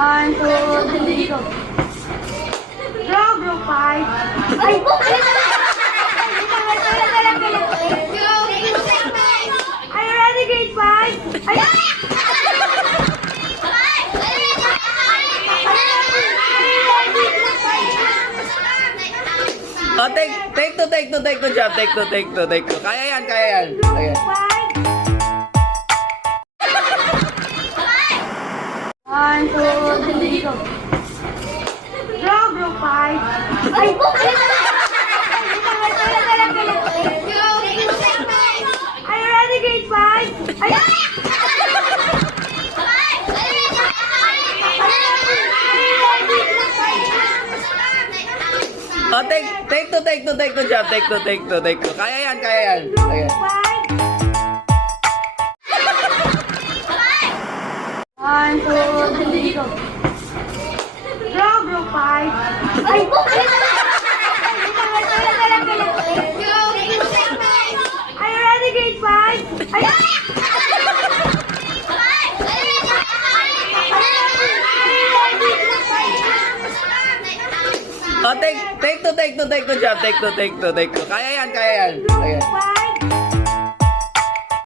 One, two, three, go. Draw, group 5. Ay, are you ready, grade 5? Ay, Oh, take two job. Take two. Kaya yan. Kaya. One, two, three, go. Draw, group 5. Ay, are you ready, grade 5? Ay, Oh, take two job. Take two. Kaya yan. Kaya. One, two, three, go. Draw, group 5. Ay, are you ready, grade 5? Ay, Oh, take two job. Take two. Kaya yan. Kaya. Group 5.